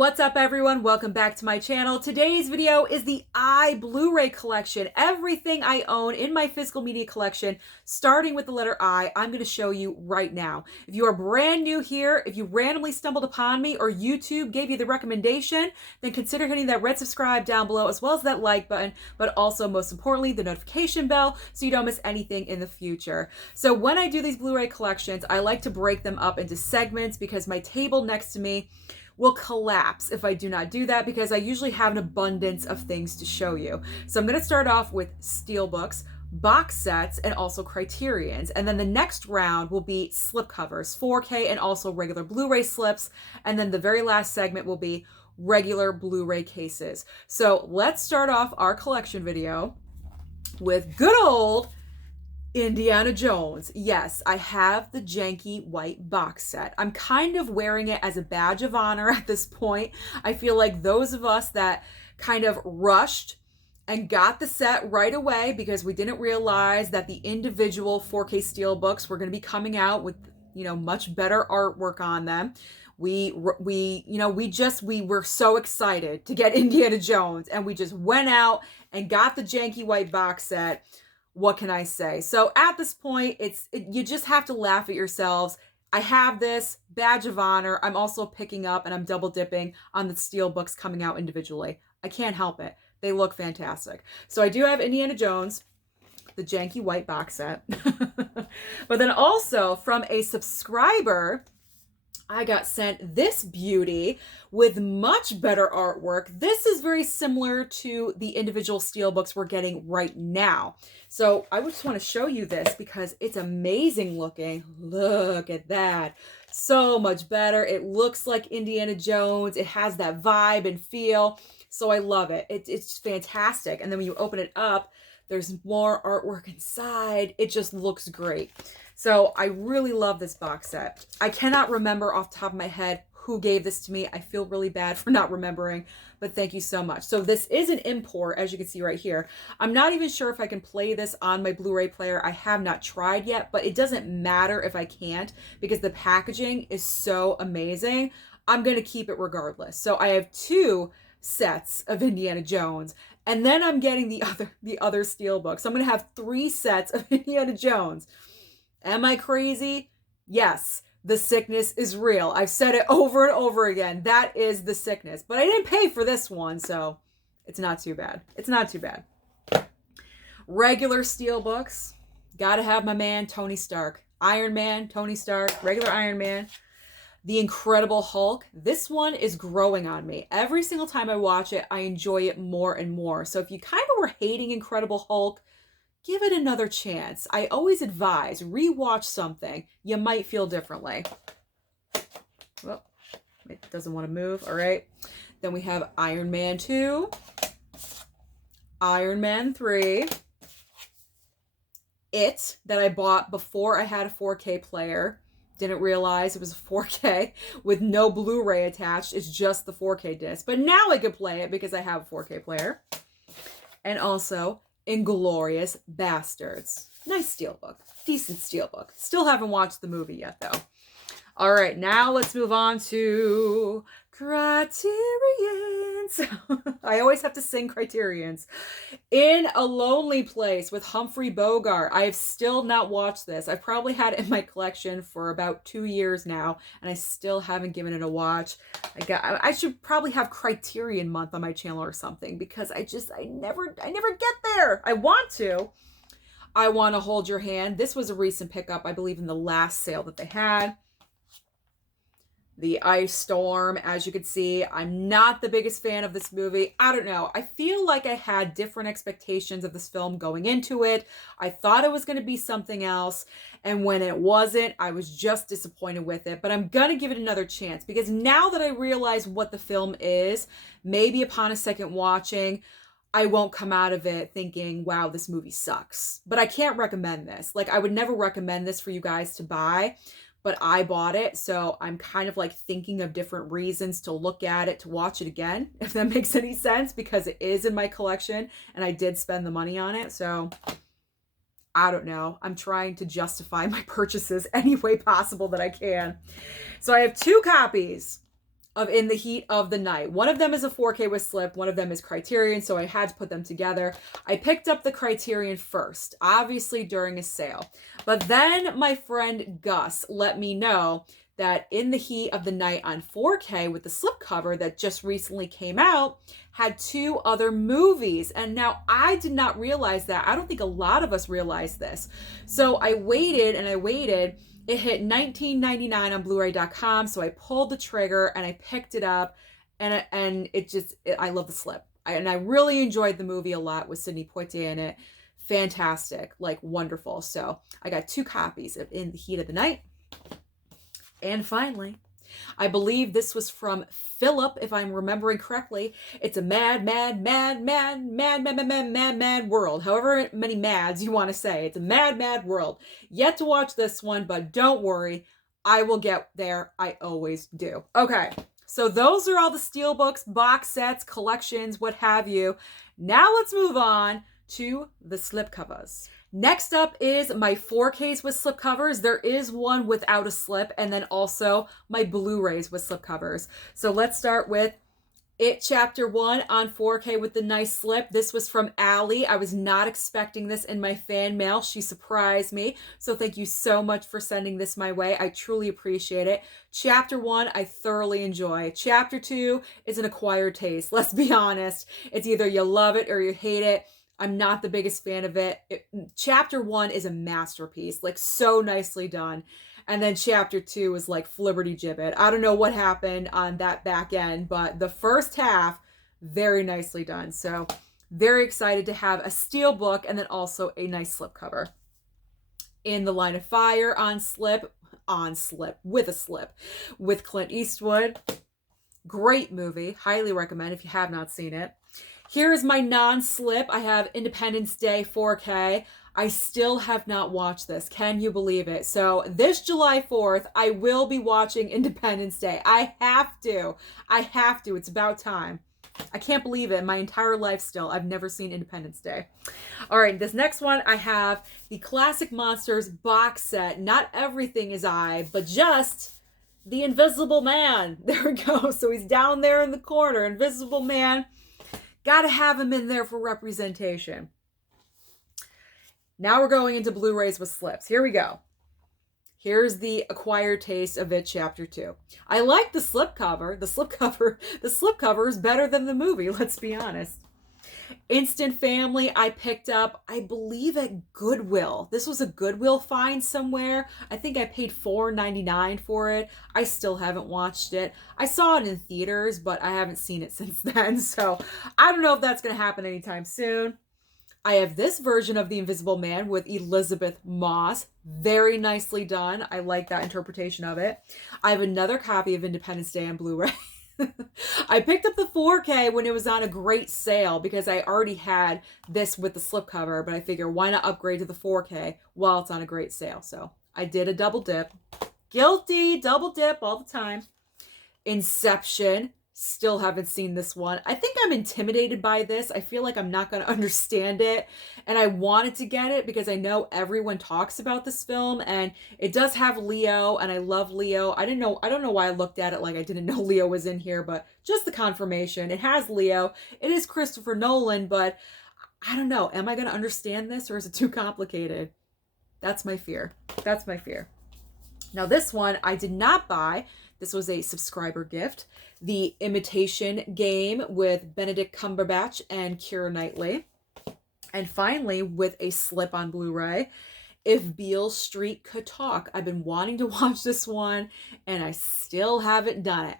What's up everyone? Welcome back to my channel. Today's video is the Blu-ray collection. Everything I own in my physical media collection, starting with the letter I, I'm going to show you right now. If you are brand new here, if you randomly stumbled upon me or YouTube gave you the recommendation, then consider hitting that red subscribe down below as well as that like button, but also most importantly the notification bell so you don't miss anything in the future. So when I do these Blu-ray collections, I like to break them up into segments because my table next to me will collapse if I do not do that because I usually have an abundance of things to show you. So I'm going to start off with steelbooks, box sets, and also criterions. And then the next round will be slipcovers, 4K and also regular Blu-ray slips. And then the very last segment will be regular Blu-ray cases. So let's start off our collection video with good old Indiana Jones. Yes, I have the janky white box set. I'm kind of wearing it as a badge of honor at this point. I feel like those of us that kind of rushed and got the set right away because we didn't realize that the individual 4K steelbooks were going to be coming out with, much better artwork on them. We were so excited to get Indiana Jones and we just went out and got the janky white box set. What can I say? So at this point, you just have to laugh at yourselves. I have this badge of honor. I'm also picking up and I'm double dipping on the steel books coming out individually. I can't help it. They look fantastic. So I do have Indiana Jones, the janky white box set. But then also from a subscriber, I got sent this beauty with much better artwork. This is very similar to the individual steelbooks we're getting right now. So I just want to show you this because it's amazing looking. Look at that. So much better. It looks like Indiana Jones. It has that vibe and feel. So I love it. It's fantastic. And then when you open it up, there's more artwork inside. It just looks great. So I really love this box set. I cannot remember off the top of my head who gave this to me. I feel really bad for not remembering, but thank you so much. So this is an import, as you can see right here. I'm not even sure if I can play this on my Blu-ray player. I have not tried yet, but it doesn't matter if I can't because the packaging is so amazing. I'm going to keep it regardless. So I have two sets of Indiana Jones, and then I'm getting the other steelbook. So I'm going to have 3 sets of Indiana Jones. Am I crazy? Yes, the sickness is real. I've said it over and over again. That is the sickness. But I didn't pay for this one, so it's not too bad. It's not too bad. Regular steelbooks. Gotta have my man, Tony Stark. Iron Man, Tony Stark, regular Iron Man. The Incredible Hulk. This one is growing on me. Every single time I watch it, I enjoy it more and more. So if you kind of were hating Incredible Hulk, give it another chance. I always advise, rewatch something. You might feel differently. Well, it doesn't want to move. All right. Then we have Iron Man 2, Iron Man 3, It, that I bought before I had a 4K player. Didn't realize it was a 4K with no Blu-ray attached. It's just the 4K disc. But now I can play it because I have a 4K player. And also Inglourious Bastards. Nice steelbook. Decent steelbook. Still haven't watched the movie yet, though. All right, now let's move on to Criterions. I always have to sing Criterions. In a Lonely Place with Humphrey Bogart. I have still not watched this. I've probably had it in my collection for about 2 years now, and I still haven't given it a watch. I should probably have Criterion Month on my channel or something because I never get there. I want to. I Want to Hold Your Hand. This was a recent pickup, I believe, in the last sale that they had. The Ice Storm, as you can see, I'm not the biggest fan of this movie. I don't know. I feel like I had different expectations of this film going into it. I thought it was going to be something else. And when it wasn't, I was just disappointed with it. But I'm going to give it another chance because now that I realize what the film is, maybe upon a second watching, I won't come out of it thinking, wow, this movie sucks. But I can't recommend this. Like, I would never recommend this for you guys to buy. But I bought it, so I'm kind of like thinking of different reasons to look at it, to watch it again, if that makes any sense, because it is in my collection, and I did spend the money on it, so I don't know. I'm trying to justify my purchases any way possible that I can. So I have 2 copies of In the Heat of the Night. One of them is a 4K with slip, one of them is Criterion, so I had to put them together. I picked up the Criterion first, obviously during a sale. But then my friend Gus let me know that In the Heat of the Night on 4K with the slipcover that just recently came out had 2 other movies. And now I did not realize that. I don't think a lot of us realize this. So I waited and I waited. It hit $19.99 on Blu-ray.com, so I pulled the trigger and I picked it up, and I love the slip. And I really enjoyed the movie a lot with Sidney Poitier in it. Fantastic, like wonderful. So I got 2 copies of In the Heat of the Night. And finally, I believe this was from Philip, if I'm remembering correctly. It's a mad world. However many mads you want to say. It's a mad world. Yet to watch this one, but don't worry. I will get there. I always do. Okay, so those are all the steelbooks, box sets, collections, what have you. Now let's move on to the slipcovers. Next up is my 4Ks with slipcovers. There is one without a slip, and then also my Blu-rays with slipcovers. So let's start with It Chapter 1 on 4K with the nice slip. This was from Allie. I was not expecting this in my fan mail. She surprised me. So thank you so much for sending this my way. I truly appreciate it. Chapter 1, I thoroughly enjoy. Chapter 2 is an acquired taste. Let's be honest. It's either you love it or you hate it. I'm not the biggest fan of it. Chapter 1 is a masterpiece, like so nicely done. And then Chapter 2 is like flibberty gibbet. I don't know what happened on that back end, but the first half, very nicely done. So very excited to have a steel book and then also a nice slipcover. In the Line of Fire on slip, with Clint Eastwood. Great movie. Highly recommend if you have not seen it. Here is my non-slip. I have Independence Day 4K. I still have not watched this. Can you believe it? So this July 4th, I will be watching Independence Day. I have to. It's about time. I can't believe it. My entire life still, I've never seen Independence Day. All right, this next one, I have the Classic Monsters box set. Not everything is I, but just the Invisible Man. There we go. So he's down there in the corner. Invisible Man. Got to have him in there for representation. Now we're going into Blu-rays with slips. Here we go. Here's the acquired taste of It Chapter 2. I like the slipcover. The slipcover is better than the movie, let's be honest. Instant Family, I picked up, I believe at Goodwill. This was a Goodwill find somewhere. I think I paid $4.99 for it. I still haven't watched it. I saw it in theaters, but I haven't seen it since then. So I don't know if that's going to happen anytime soon. I have this version of The Invisible Man with Elizabeth Moss. Very nicely done. I like that interpretation of it. I have another copy of Independence Day on Blu-ray. I picked up the 4K when it was on a great sale because I already had this with the slipcover, but I figure why not upgrade to the 4K while it's on a great sale. So I did a double dip. Guilty, double dip all the time. Inception. Still haven't seen this one. I think I'm intimidated by this. I feel like I'm not going to understand it. And I wanted to get it because I know everyone talks about this film. And it does have Leo. And I love Leo. I don't know why I looked at it like I didn't know Leo was in here. But just the confirmation. It has Leo. It is Christopher Nolan. But I don't know. Am I going to understand this? Or is it too complicated? That's my fear. That's my fear. Now this one I did not buy. This was a subscriber gift. The Imitation Game with Benedict Cumberbatch and Keira Knightley. And finally, with a slip on Blu-ray, If Beale Street Could Talk. I've been wanting to watch this one, and I still haven't done it.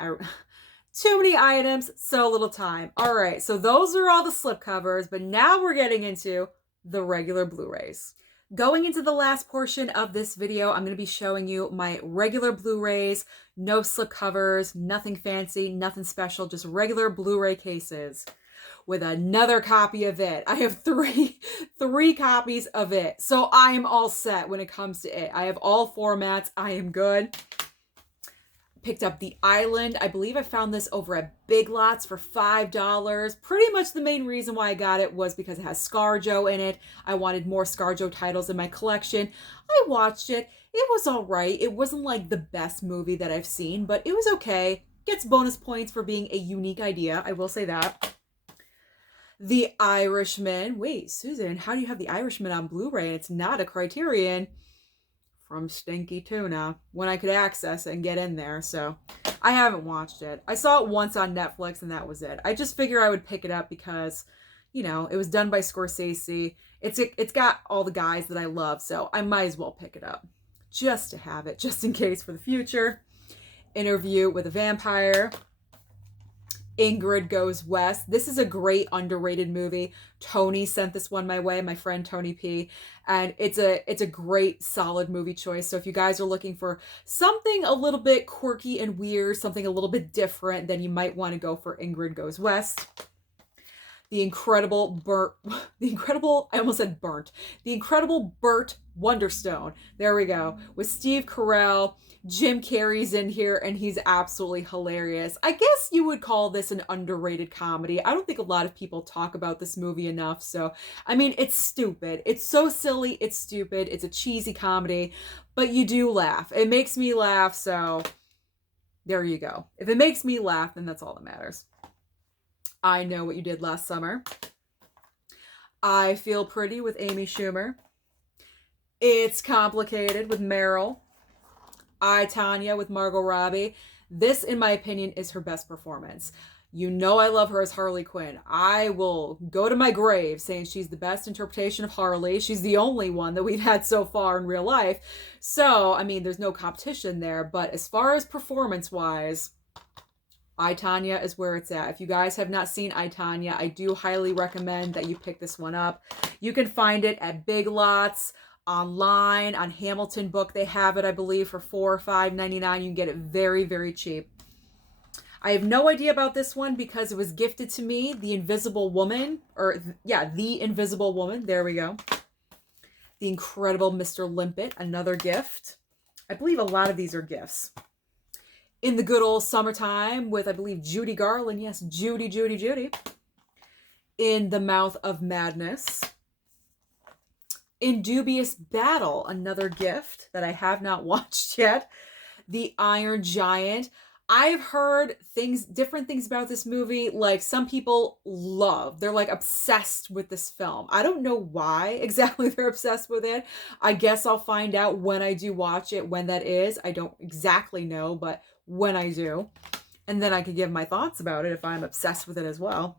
Too many items, so little time. All right, so those are all the slipcovers, but now we're getting into the regular Blu-rays. Going into the last portion of this video, I'm going to be showing you my regular Blu-rays, no slipcovers, nothing fancy, nothing special, just regular Blu-ray cases with another copy of it. I have three copies of it, so I am all set when it comes to it. I have all formats. I am good. Picked up The Island. I believe I found this over at Big Lots for $5. Pretty much the main reason why I got it was because it has ScarJo in it. I wanted more ScarJo titles in my collection. I watched it. It was all right. It wasn't like the best movie that I've seen, but it was okay. Gets bonus points for being a unique idea. I will say that. The Irishman. Wait, Susan, how do you have The Irishman on Blu-ray and it's not a Criterion? From Stinky Tuna, when I could access it and get in there. So I haven't watched it. I saw it once on Netflix and that was it. I just figured I would pick it up because, you know, it was done by Scorsese. It's got all the guys that I love, so I might as well pick it up just to have it, just in case for the future. Interview with a Vampire. Ingrid Goes West. This is a great underrated movie. Tony sent this one my way, my friend Tony P. And it's a great solid movie choice. So if you guys are looking for something a little bit quirky and weird, something a little bit different, then you might want to go for Ingrid Goes West. The Incredible Burt Wonderstone. There we go. With Steve Carell. Jim Carrey's in here and he's absolutely hilarious. I guess you would call this an underrated comedy. I don't think a lot of people talk about this movie enough. So, I mean, it's stupid. It's so silly. It's stupid. It's a cheesy comedy, but you do laugh. It makes me laugh. So there you go. If it makes me laugh, then that's all that matters. I Know What You Did Last Summer. I Feel Pretty with Amy Schumer. It's Complicated with Meryl. I, Tonya with Margot Robbie. This, in my opinion, is her best performance. You know I love her as Harley Quinn. I will go to my grave saying she's the best interpretation of Harley. She's the only one that we've had so far in real life. So, I mean, there's no competition there. But as far as performance-wise, I, Tonya is where it's at. If you guys have not seen I, Tonya, I do highly recommend that you pick this one up. You can find it at Big Lots, online, on Hamilton Book. They have it, I believe, for $4 or $5.99. You can get it very, very cheap. I have no idea about this one because it was gifted to me. The Invisible Woman, The Invisible Woman. There we go. The Incredible Mr. Limpet, another gift. I believe a lot of these are gifts. In the Good Old Summertime with, I believe, Judy Garland. Yes, Judy. In the Mouth of Madness. In Dubious Battle, another gift that I have not watched yet. The Iron Giant. I've heard different things about this movie. Like, some people they're like obsessed with this film. I don't know why exactly they're obsessed with it. I guess I'll find out when I do watch it, when that is. I don't exactly know, but when I do. And then I could give my thoughts about it if I'm obsessed with it as well.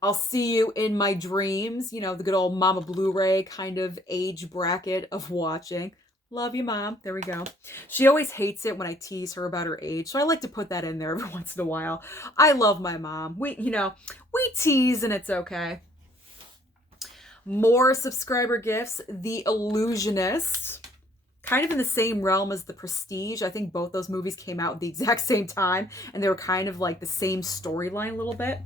I'll See You in My Dreams, you know, the good old Mama Blu-ray kind of age bracket of watching. Love you, Mom. There we go. She always hates it when I tease her about her age, so I like to put that in there every once in a while. I love my mom. We tease and it's okay. More subscriber gifts. The Illusionist. Kind of in the same realm as The Prestige. I think both those movies came out at the exact same time, and they were kind of like the same storyline a little bit.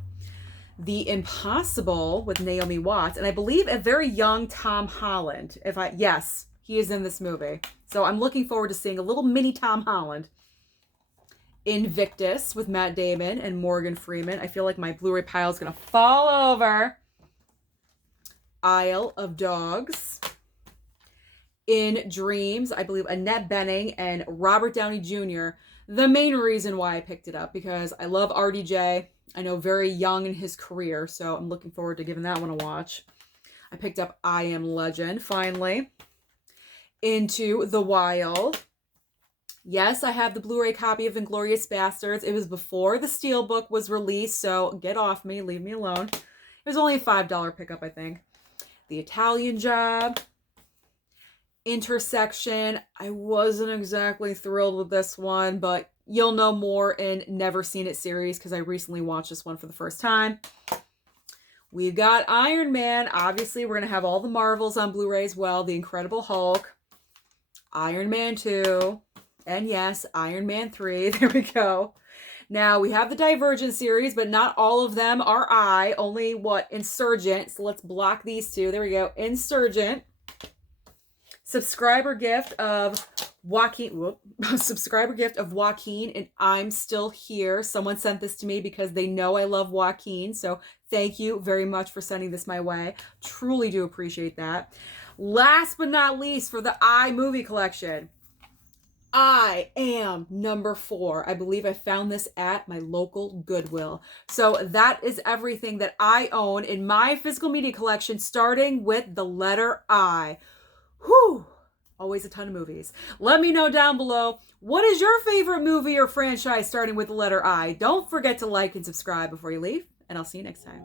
The Impossible with Naomi Watts, and I believe a very young Tom Holland. Yes, he is in this movie. So I'm looking forward to seeing a little mini Tom Holland. Invictus with Matt Damon and Morgan Freeman. I feel like my Blu-ray pile is going to fall over. Isle of Dogs. In Dreams, I believe Annette Bening and Robert Downey Jr. The main reason why I picked it up, because I love RDJ. I know very young in his career, so I'm looking forward to giving that one a watch. I picked up I Am Legend, finally. Into the Wild. Yes, I have the Blu-ray copy of Inglourious Basterds. It was before the Steelbook was released, so get off me, leave me alone. It was only a $5 pickup, I think. The Italian Job. Intersection. I wasn't exactly thrilled with this one, but you'll know more in Never Seen It series because I recently watched this one for the first time. We've got Iron Man. Obviously, we're going to have all the Marvels on Blu-ray as well. The Incredible Hulk. Iron Man 2. And yes, Iron Man 3. There we go. Now, we have the Divergent series, but not all of them are only, Insurgent. So let's block these two. There we go. Insurgent. Subscriber gift of Joaquin. Subscriber gift of Joaquin and I'm Still Here. Someone sent this to me because they know I love Joaquin. So thank you very much for sending this my way. Truly do appreciate that. Last but not least, for the movie collection, I am number 4. I believe I found this at my local Goodwill. So that is everything that I own in my physical media collection, starting with the letter I. Whew! Always a ton of movies. Let me know down below, what is your favorite movie or franchise starting with the letter I? Don't forget to like and subscribe before you leave, and I'll see you next time.